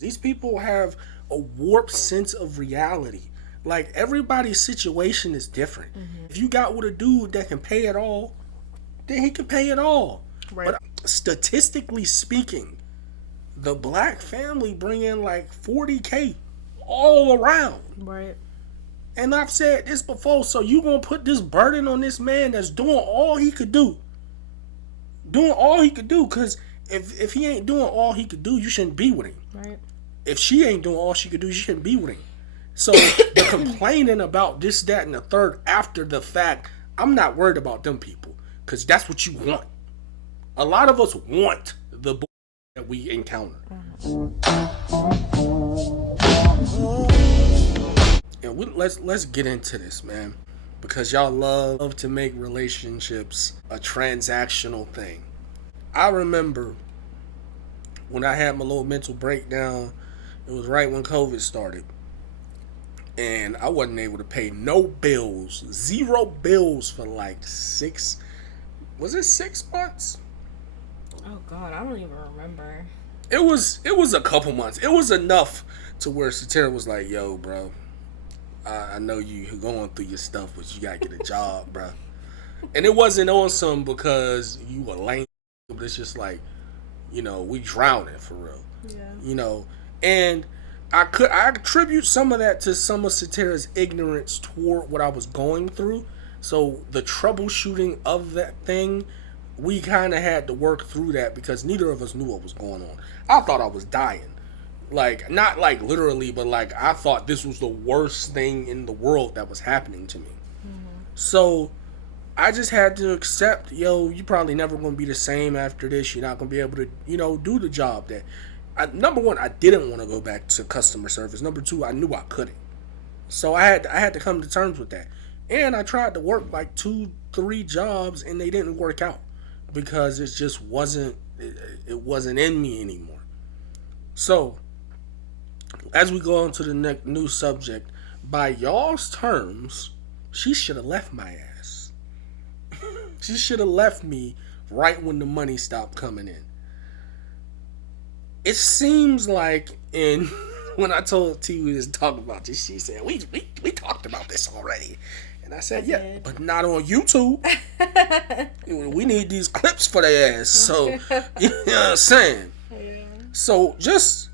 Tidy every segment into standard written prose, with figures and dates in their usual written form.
These people have a warped sense of reality. Like everybody's situation is different. If you got with a dude that can pay it all, then he can pay it all. Right. But statistically speaking, the black family bring in like 40K all around. Right. And I've said this before, so you gonna put this burden on this man that's doing all he could do. Doing all he could do, cause if he ain't doing all he could do, you shouldn't be with him. Right. If she ain't doing all she could do, you shouldn't be with him. So the complaining about this, that, and the third after the fact, I'm not worried about them people. Cause that's what you want. A lot of us want the that we encounter. And let's get into this, man, because y'all love to make relationships a transactional thing. I remember when I had my little mental breakdown. It was right when COVID started, and I wasn't able to pay no bills, zero bills for like six. Was it 6 months? Oh God, I don't even remember. It was a couple months. It was enough to where Satira was like, "Yo, bro, I know you going through your stuff, but you gotta get a job, bro." And it wasn't on some because you were lame, but it's just like, we drowning for real, Yeah. you know. And I attribute some of that to some of Satira's ignorance toward what I was going through. So the troubleshooting of that thing, we kind of had to work through that because neither of us knew what was going on. I thought I was dying. Like, not like literally, but like I thought this was the worst thing in the world that was happening to me. So I just had to accept, you probably never gonna be the same after this. You're not gonna be able to, do the job that. Number one, I didn't want to go back to customer service. Number two, I knew I couldn't. So I had to come to terms with that. And I tried to work like 2, 3 jobs, and they didn't work out because it just wasn't. It wasn't in me anymore. So as we go on to the next new subject, by y'all's terms, she should have left my ass. She should have left me right when the money stopped coming in. It seems like in when I told T we was talking about this, she said we talked about this already, and I said but not on YouTube. We need these clips for their ass. So you know what I'm saying. Yeah. So just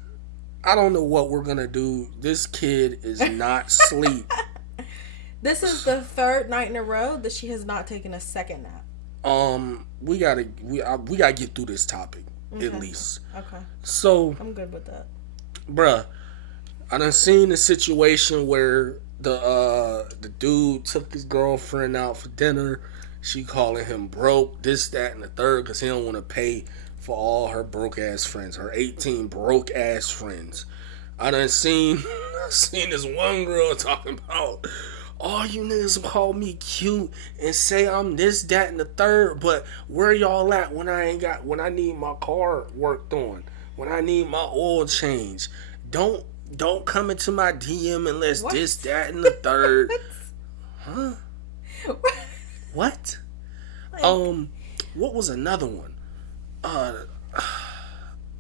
I don't know what we're gonna do. This kid is not sleep. This is the third night in a row that she has not taken a second nap. We gotta get through this topic at least. Okay. So I'm good with that. bruh, I done seen a situation where the dude took his girlfriend out for dinner. She calling him broke, this, that, and the third, because he don't want to pay for all her broke ass friends, her 18 broke ass friends. I done seen seen this one girl talking about all you niggas call me cute and say I'm this, that, and the third, but where y'all at when I need my car worked on, when I need my oil change? Don't come into my DM unless What? this, that, and the third. Huh? What? What was another one?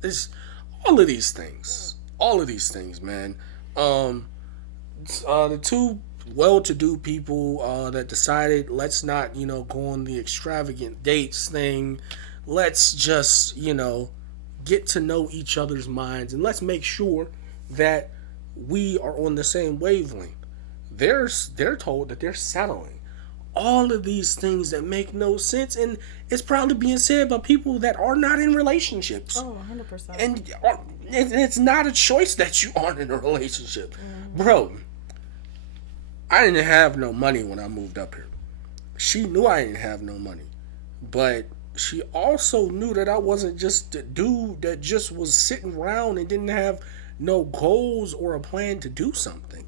It's all of these things, man. The two well-to-do people that decided let's not, go on the extravagant dates thing. Let's just, get to know each other's minds and let's make sure that we are on the same wavelength. They're told that they're settling. All of these things that make no sense, and it's probably being said by people that are not in relationships. Oh, 100%. And it's not a choice that you aren't in a relationship. Bro, I didn't have no money when I moved up here. She knew I didn't have no money. But she also knew that I wasn't just the dude that just was sitting around and didn't have no goals or a plan to do something.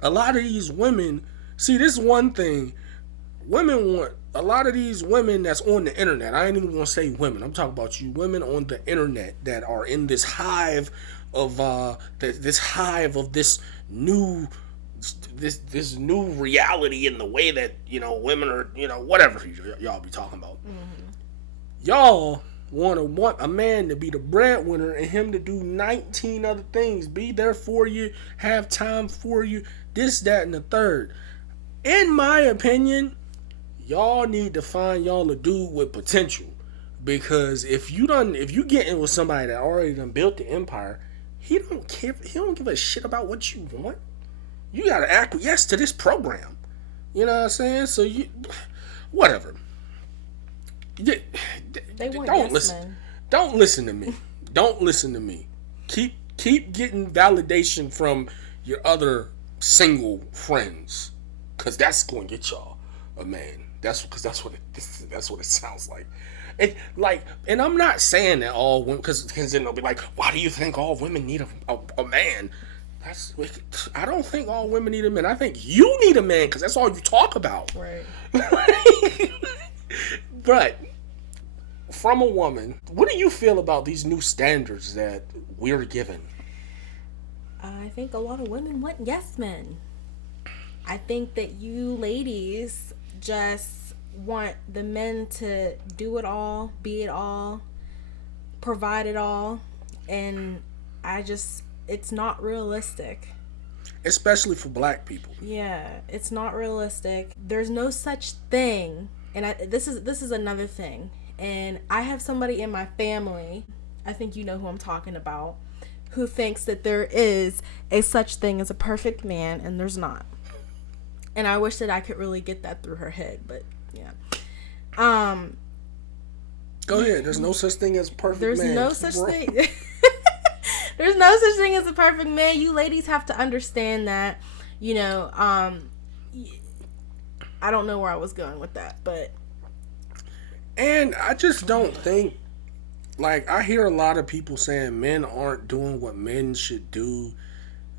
A lot of these women, see, this is one thing. Women want, a lot of these women that's on the internet, I ain't even gonna say women, I'm talking about you women on the internet that are in this hive of this new this new reality in the way that women are, whatever y'all be talking about. Y'all want a man to be the breadwinner and him to do 19 other things, be there for you, have time for you, this, that, and the third. In my opinion, y'all need to find y'all a dude with potential. Because if you get in with somebody that already done built the empire, he don't give a shit about what you want. You gotta acquiesce to this program. You know what I'm saying? So whatever. They want Don't listen. men. Don't listen to me. Don't listen to me. Keep getting validation from your other single friends, cause that's going to get y'all a man. That's what it sounds like. And I'm not saying that all women, because then they'll be like, why do you think all women need a man? I don't think all women need a man. I think you need a man because that's all you talk about. Right. But from a woman, what do you feel about these new standards that we're given? I think a lot of women want yes men. I think that you ladies just want the men to do it all, be it all, provide it all, and it's not realistic. Especially for black people. Yeah, it's not realistic. There's no such thing, and this is another thing. And I have somebody in my family, I think you know who I'm talking about, who thinks that there is a such thing as a perfect man, and there's not. And I wish that I could really get that through her head, but yeah. Go ahead. There's no such thing as a perfect man. There's no such thing. There's no such thing as a perfect man. You ladies have to understand that, I don't know where I was going with that, but. And I just don't think, I hear a lot of people saying men aren't doing what men should do,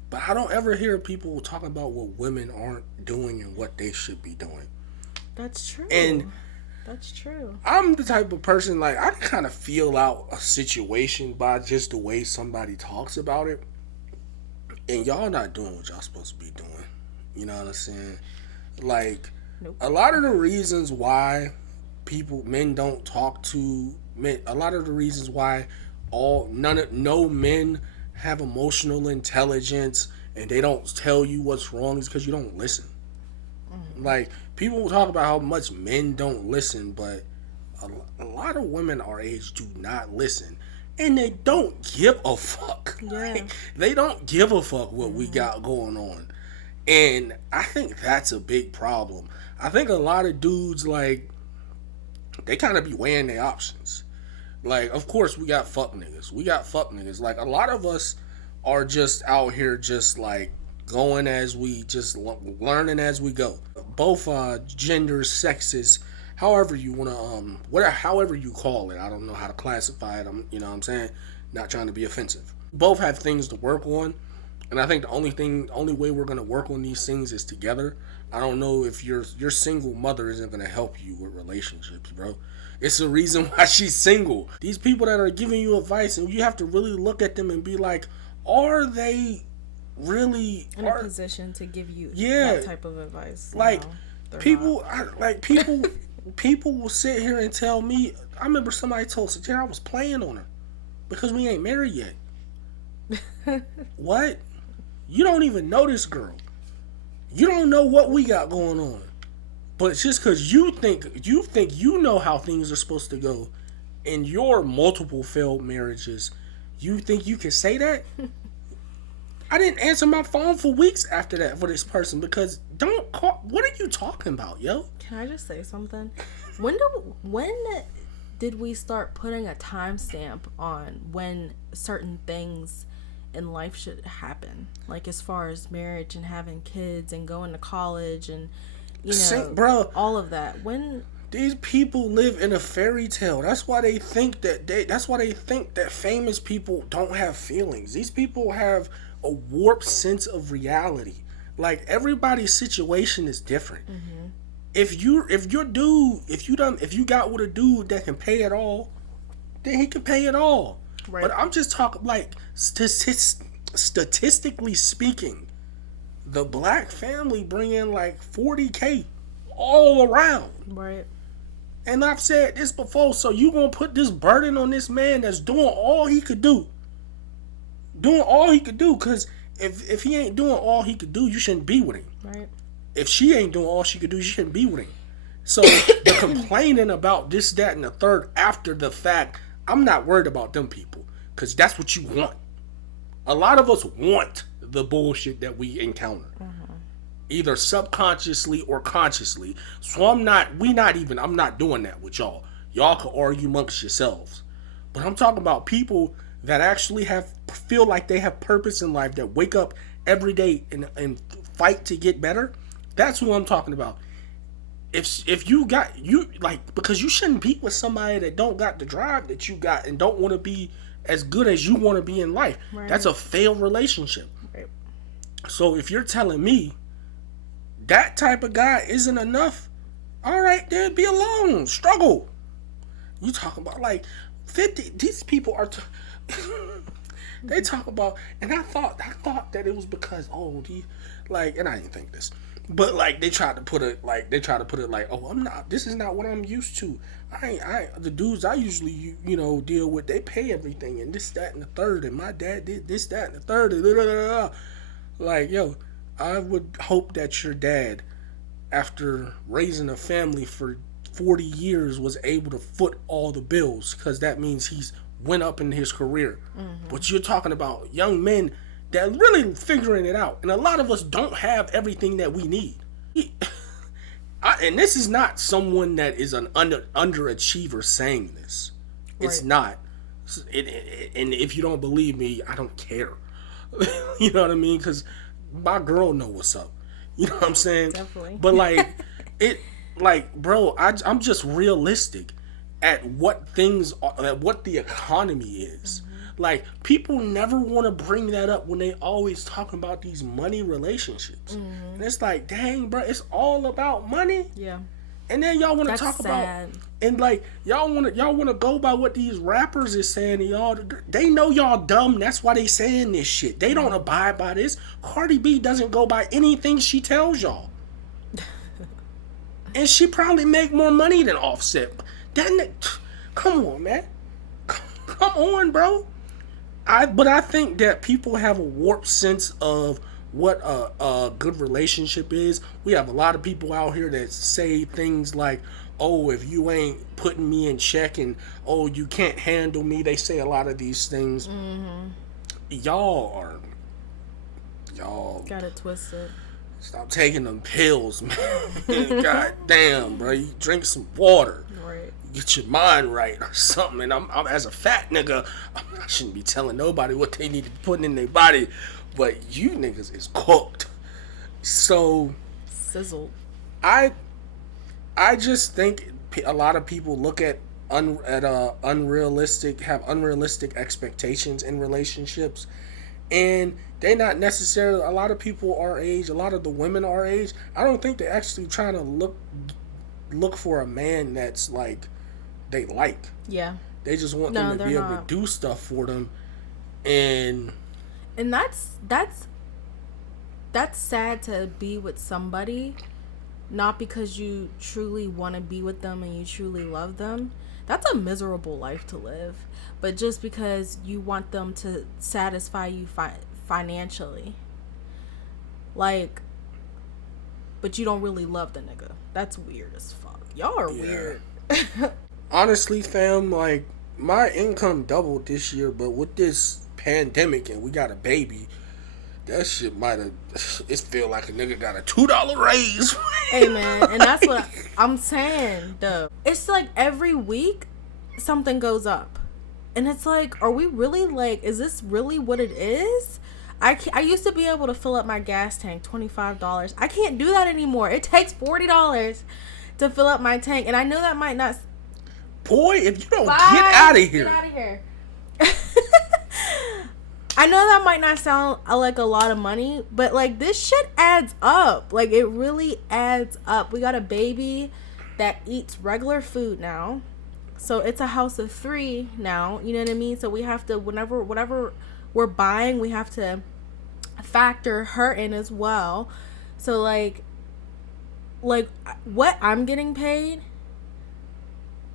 but I don't ever hear people talk about what women aren't doing and what they should be doing. That's true. And that's true. I'm the type of person, I can kind of feel out a situation by just the way somebody talks about it. And y'all not doing what y'all supposed to be doing. You know what I'm saying? Nope. A lot of the reasons why men don't talk to men, a lot of the reasons why no men have emotional intelligence and they don't tell you what's wrong is because you don't listen. Mm-hmm. People talk about how much men don't listen, but a lot of women our age do not listen. And they don't give a fuck. Yeah. They don't give a fuck what we got going on. And I think that's a big problem. I think a lot of dudes, they kind of be weighing their options. Of course, we got fuck niggas. A lot of us are just out here just, going as we just learning as we go. Both genders, sexes, however you want to, however you call it. I don't know how to classify it. You know what I'm saying? Not trying to be offensive. Both have things to work on. And I think the only way we're going to work on these things is together. I don't know if your single mother isn't going to help you with relationships, bro. It's the reason why she's single. These people that are giving you advice, and you have to really look at them and be like, are they really in a position to give you that type of advice? People will sit here and tell me. I remember somebody told Satira I was playing on her because we ain't married yet. What? You don't even know this girl. You don't know what we got going on. But it's just because you think you know how things are supposed to go in your multiple failed marriages, you think you can say that? I didn't answer my phone for weeks after that for this person because don't call. What are you talking about, yo? Can I just say something? When did we start putting a timestamp on when certain things in life should happen? As far as marriage and having kids and going to college and bro, all of that. When these people live in a fairy tale. That's why they think that famous people don't have feelings. These people have a warped sense of reality. Everybody's situation is different. Mm-hmm. If you got with a dude that can pay it all, then he can pay it all. Right. But I'm just talking statistically speaking, the black family bring in $40K all around. Right. And I've said this before, so you gonna put this burden on this man that's doing all he could do. Doing all he could do, because if he ain't doing all he could do, you shouldn't be with him. Right. If she ain't doing all she could do, you shouldn't be with him. So the complaining about this, that, and the third after the fact, I'm not worried about them people. Because that's what you want. A lot of us want the bullshit that we encounter. Either subconsciously or consciously. So I'm not doing that with y'all. Y'all can argue amongst yourselves. But I'm talking about people that actually feel like they have purpose in life, that wake up every day and fight to get better. That's who I'm talking about. If you because you shouldn't be with somebody that don't got the drive that you got and don't want to be as good as you want to be in life. Right. That's a failed relationship. Right. So if you're telling me that type of guy isn't enough, all right, then be alone, struggle. You talking about like 50? These people are. They talk about, and I thought that it was because and I didn't think this. But like they tried to put it like, this is not what I'm used to. The dudes I usually deal with, they pay everything and this, that, and the third, and my dad did this, that, and the third, and blah, blah, blah. Like, yo, I would hope that your dad, after raising a family for 40 years, was able to foot all the bills, because that means he's went up in his career. Mm-hmm. But you're talking about young men that really figuring it out. And a lot of us don't have everything that we need. And this is not someone that is an underachiever saying this. Right. It's not. And if you don't believe me, I don't care. You know what I mean? Because my girl know what's up. You know what I'm saying? Definitely. But bro, I'm just realistic at what the economy is. Mm-hmm. Like, people never want to bring that up when they always talking about these money relationships. Mm-hmm. And it's like, dang, bro, it's all about money. Yeah. And then y'all want to talk sad. About, and like y'all want to go by what these rappers is saying. And y'all, they know y'all dumb. That's why they saying this shit. They don't abide by this. Cardi B doesn't go by anything she tells y'all. And she probably make more money than Offset. Come on, man. Come on, bro. But I think that people have a warped sense of what a good relationship is. We have a lot of people out here that say things like, oh, if you ain't putting me in check, and oh, you can't handle me. They say a lot of these things. Mm-hmm. Y'all got it twisted. Stop taking them pills, man. God damn, bro. You drink some water. Right. Get your mind right or something. And I'm as a fat nigga, I shouldn't be telling nobody what they need to be putting in their body, but you niggas is cooked. So sizzled. I just think a lot of people look at unrealistic expectations in relationships, and they not necessarily, a lot of people our age, a lot of the women our age, I don't think they're actually trying to look for a man that's like they like. Yeah. They just want them to be able to do stuff for them, and that's sad to be with somebody not because you truly want to be with them and you truly love them. That's a miserable life to live, but just because you want them to satisfy you financially, like, but you don't really love the nigga. That's weird as fuck. Y'all are weird. Honestly, fam, like, my income doubled this year, but with this pandemic and we got a baby, that shit it feel like a nigga got a $2 raise. Hey, man, and that's what I'm saying, though. It's like every week something goes up. And it's like, are we really, like, is this really what it is? I used to be able to fill up my gas tank, $25. I can't do that anymore. It takes $40 to fill up my tank. And I know that might not... Boy, if you don't get out of here. Get out of here. I know that might not sound like a lot of money, but like this shit adds up. Like it really adds up. We got a baby that eats regular food now. So it's a house of 3 now. You know what I mean? So we have to, whatever we're buying, we have to factor her in as well. So like what I'm getting paid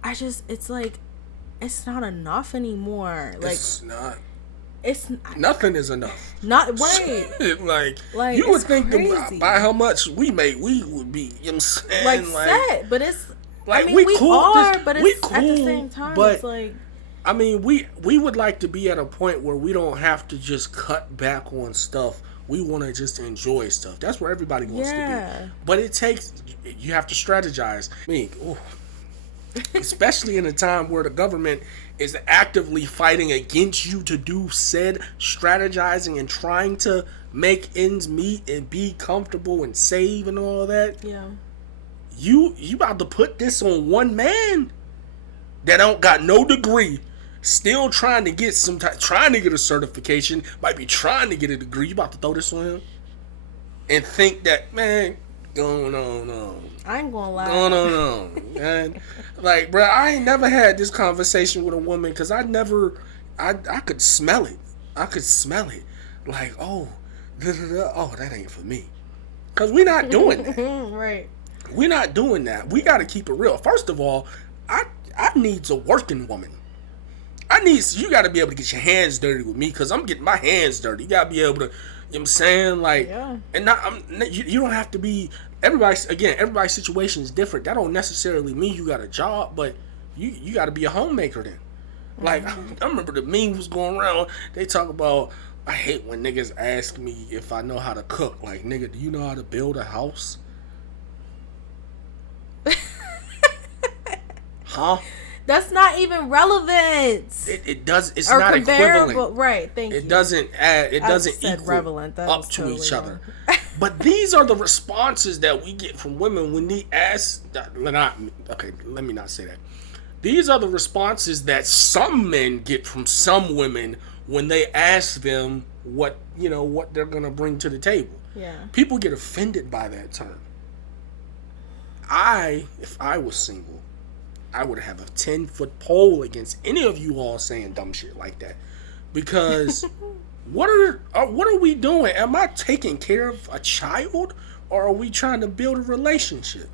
it's like, it's not enough anymore. Like, It's not. it's Nothing is enough. not right. like you would it's think crazy. by how much we make, we would be, you know what I'm saying? Like set, but it's, like, I mean, we cool, are, but we it's cool, at the same time, but it's like, I mean, we would like to be at a point where we don't have to just cut back on stuff. We want to just enjoy stuff. That's where everybody wants to yeah. be. But it takes, you have to strategize. I mean, especially in a time where the government is actively fighting against you to do said strategizing and trying to make ends meet and be comfortable and save and all that. Yeah. You about to put this on one man that don't got no degree, still trying to get trying to get a certification, might be trying to get a degree. You about to throw this on him and think that, man, going on. I ain't gonna lie. Going on, man. Like, bro, I ain't never had this conversation with a woman because I could smell it. I could smell it. Like, oh, that ain't for me. Because we not doing that. Right. We're not doing that. We got to keep it real. First of all, I needs a working woman. You got to be able to get your hands dirty with me because I'm getting my hands dirty. You got to be able to, you know what I'm saying? Like, yeah. And you don't have to be, everybody's situation is different. That don't necessarily mean you got a job, but you got to be a homemaker then. Like, I remember the meme was going around. They talk about, I hate when niggas ask me if I know how to cook. Like, nigga, do you know how to build a house? Huh? That's not even relevant. It does. It's or not equivalent. Right. Thank you. It doesn't add. It doesn't equal relevant. That up was to totally each wrong. other. But these are the responses that we get from women when they ask. Okay, let me not say that. These are the responses that some men get from some women when they ask them what they're gonna bring to the table. Yeah. People get offended by that term. If I was single, I would have a 10-foot pole against any of you all saying dumb shit like that. Because what are we doing? Am I taking care of a child, or are we trying to build a relationship?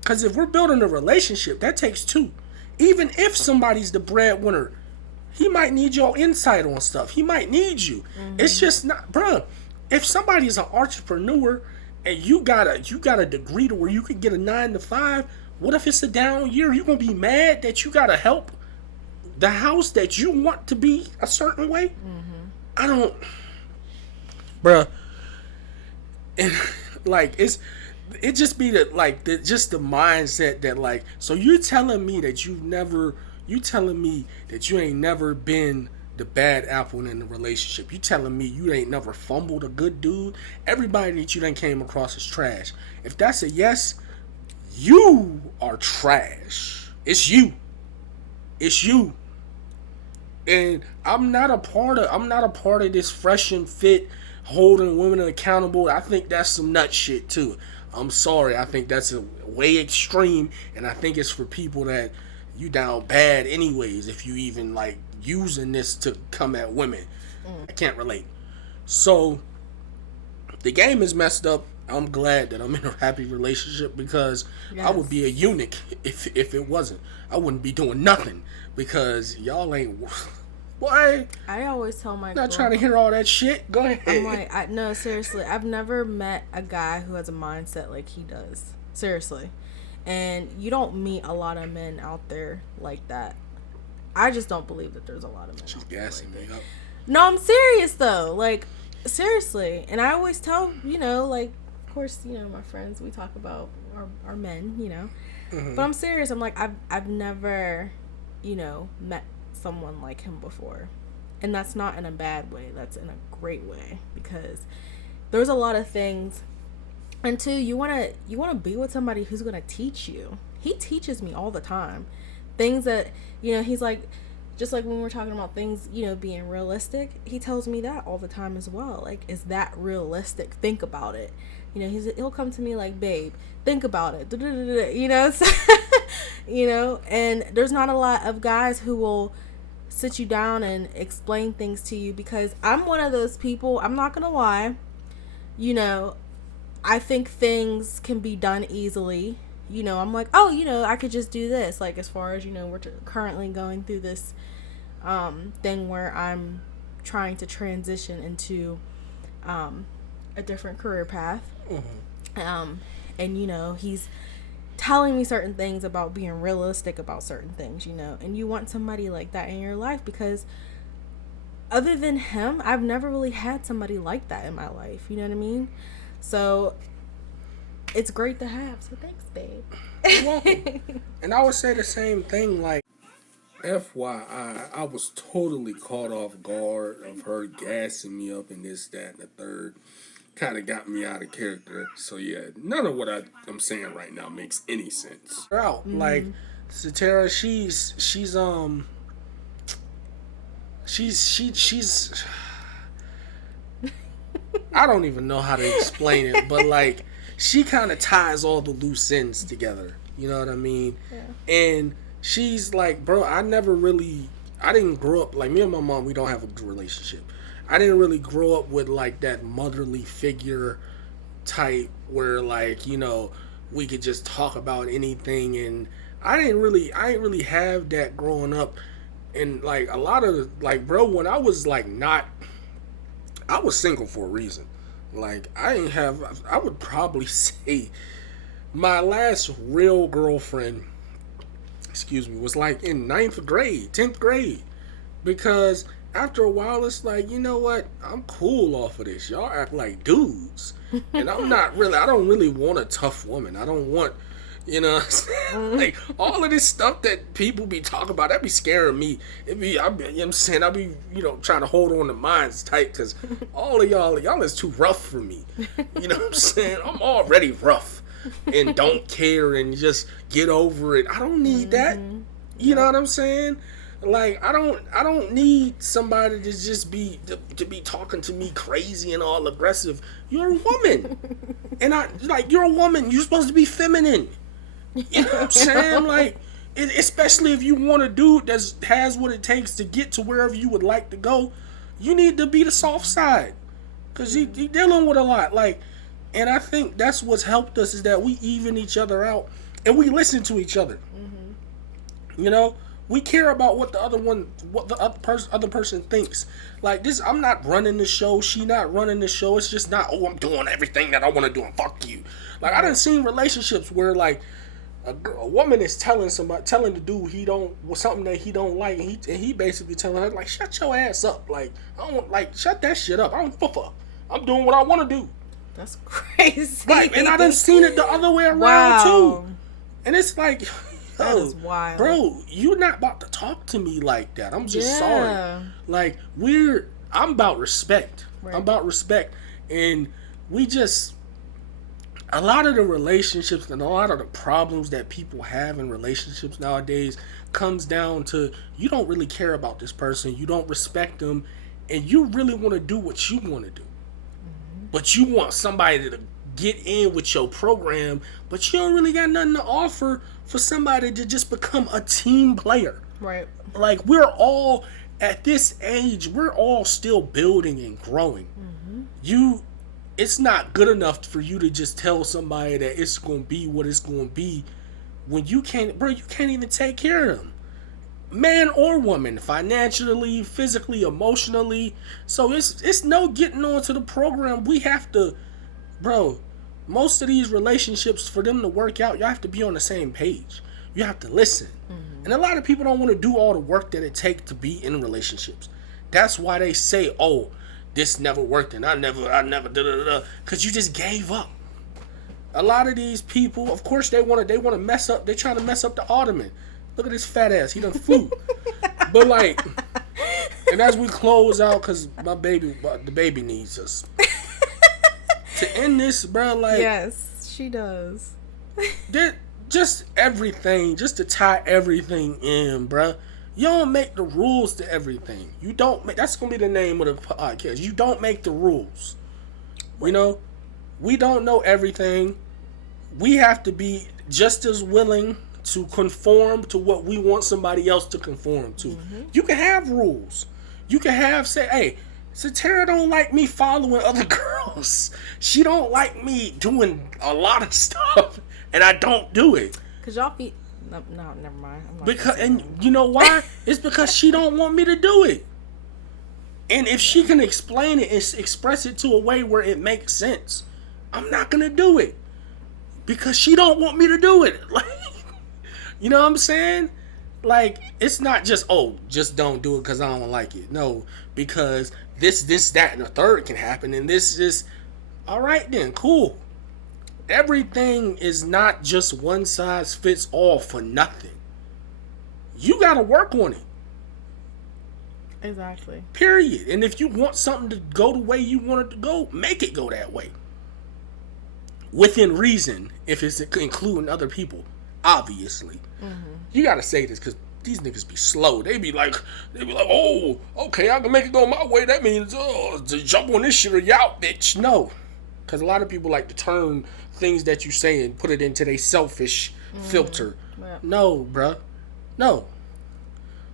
Because if we're building a relationship, that takes two. Even if somebody's the breadwinner, he might need your insight on stuff. He might need you. Mm-hmm. It's just not, bruh. If somebody's an entrepreneur and you got a degree to where you could get a 9-to-5, what if it's a down year? You gonna be mad that you gotta help the house that you want to be a certain way? Mm-hmm. I don't, bruh. And like it just be the mindset that, like, so you're telling me that you ain't never been the bad apple in the relationship. You telling me you ain't never fumbled a good dude. Everybody that you done came across is trash. If that's a yes, you are trash. It's you. And I'm not a part of this fresh and fit holding women accountable. I think that's some nut shit too. I'm sorry. I think that's a way extreme, and I think it's for people that you down bad anyways if you even like using this to come at women. I can't relate. So the game is messed up. I'm glad that I'm in a happy relationship because I would be a eunuch if it wasn't. I wouldn't be doing nothing because y'all ain't. Boy, I always tell my not trying to hear all that shit. Go ahead. I'm like, no, seriously, I've never met a guy who has a mindset like he does. Seriously. And you don't meet a lot of men out there like that. I just don't believe that there's a lot of men. She's gassing me up. No, I'm serious though. Like, seriously. And I always tell, like, of course, my friends, we talk about our men, Mm-hmm. But I'm serious. I'm like, I've never, met someone like him before. And that's not in a bad way. That's in a great way. Because there's a lot of things. And two, you wanna be with somebody who's gonna teach you. He teaches me all the time. Things that, he's like, just like when we're talking about things, being realistic, he tells me that all the time as well. Like, is that realistic? Think about it. He'll come to me like, babe, think about it. And there's not a lot of guys who will sit you down and explain things to you, because I'm one of those people, I'm not gonna lie, I think things can be done easily. you know, I'm like, oh, you know, I could just do this. Like, as far as, you know, we're currently going through this thing where I'm trying to transition into a different career path. And, you know, he's telling me certain things about being realistic about certain things, you know, and you want somebody like that in your life, because other than him, I've never really had somebody like that in my life. You know what I mean? So it's great to have. So thanks, babe. You're welcome. And I would say the same thing, like, FYI, I was totally caught off guard of her gassing me up and this, that, and the third. Kind of got me out of character. So yeah, none of what I'm saying right now makes any sense. Out like Satara, she's I don't even know how to explain it, but like she kind of ties all the loose ends together. You know what I mean? Yeah. And she's like, bro, I didn't grow up like me and my mom. We don't have a good relationship. I didn't really grow up with like that motherly figure type where like, you know, we could just talk about anything, and I didn't really have that growing up. And like a lot of like, bro, when I was like I was single for a reason. Like I would probably say my last real girlfriend, was like in 9th grade, 10th grade, because after a while, it's like, you know what? I'm cool off of this. Y'all act like dudes. And I don't really want a tough woman. I don't want, you know, like all of this stuff that people be talking about, that be scaring me. You know what I'm saying? I'll be, you know, trying to hold on to mine's tight, because all of y'all is too rough for me. You know what I'm saying? I'm already rough and don't care and just get over it. I don't need that. You know what I'm saying? Like I don't need somebody to just be talking to me crazy and all aggressive. You're a woman, and you're a woman. You're supposed to be feminine. You know what I'm saying? Like, especially if you want a dude that has what it takes to get to wherever you would like to go, you need to be the soft side, cause he dealing with a lot. Like, and I think that's what's helped us, is that we even each other out and we listen to each other. You know. We care about what the other person thinks. Like this, I'm not running the show. She not running the show. It's just not, oh, I'm doing everything that I want to do and fuck you. Like I done seen relationships where like a woman is telling the dude something that he don't like, and he basically telling her like, shut your ass up. Like I don't like, shut that shit up. I don't fuck. I'm doing what I want to do. That's crazy. Like, and I done seen it the other way around too. And it's like, that is wild. Bro, you're not about to talk to me like that. I'm just sorry. Like, I'm about respect. Right. I'm about respect. And a lot of the relationships and a lot of the problems that people have in relationships nowadays comes down to, you don't really care about this person. You don't respect them. And you really want to do what you want to do. But you want somebody to get in with your program, but you don't really got nothing to offer for somebody to just become a team player. Right. Like, we're all, at this age, we're all still building and growing. It's not good enough for you to just tell somebody that it's going to be what it's going to be when you can't even take care of them. Man or woman, financially, physically, emotionally. So it's no getting onto the program. We have to, bro, most of these relationships, for them to work out, you have to be on the same page. You have to listen. And a lot of people don't want to do all the work that it takes to be in relationships. That's why they say, oh, this never worked and I never da-da-da-da, because you just gave up. A lot of these people, of course, they want to mess up. They're trying to mess up the ottoman. Look at this fat ass. He done flew. But like, and as we close out, because the baby needs us. To end this, bro, like, yes, she does. Just everything, just to tie everything in, bro. You don't make the rules to everything. You don't make. That's gonna be the name of the podcast. You don't make the rules. You know, we don't know everything. We have to be just as willing to conform to what we want somebody else to conform to. You can have rules. You can say, hey, Satara don't like me following other girls. She don't like me doing a lot of stuff and I don't do it. Cause y'all feet. No, never mind. I'm not Because, gonna say and you know why? It's because she don't want me to do it. And if she can explain it and express it to a way where it makes sense, I'm not gonna do it because she don't want me to do it. Like, you know what I'm saying? Like, it's not just, oh, just don't do it because I don't like it. No, because this, that, and the third can happen, and this is all right. Then cool. Everything is not just one size fits all for nothing. You gotta work on it. Exactly. Period. And if you want something to go the way you want it to go, make it go that way. Within reason, if it's including other people, obviously. You gotta say this because these niggas be slow. They be like, oh, okay, I can make it go my way. That means, to jump on this shit or you out, bitch. No. Because a lot of people like to turn things that you say and put it into their selfish filter. Yeah. No, bruh. No.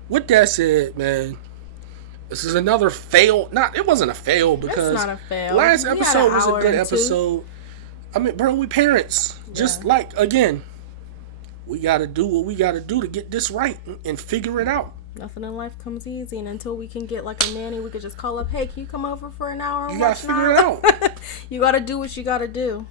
With that said, man, this is another fail. It wasn't a fail because It's not a fail. last We had episode an was a hour good or two. episode. I mean, bro, we parents. Just like, again, we got to do what we got to do to get this right and figure it out. Nothing in life comes easy, and until we can get like a nanny, we could just call up, hey, can you come over for an hour? And You got to figure it out. You got to do what you got to do.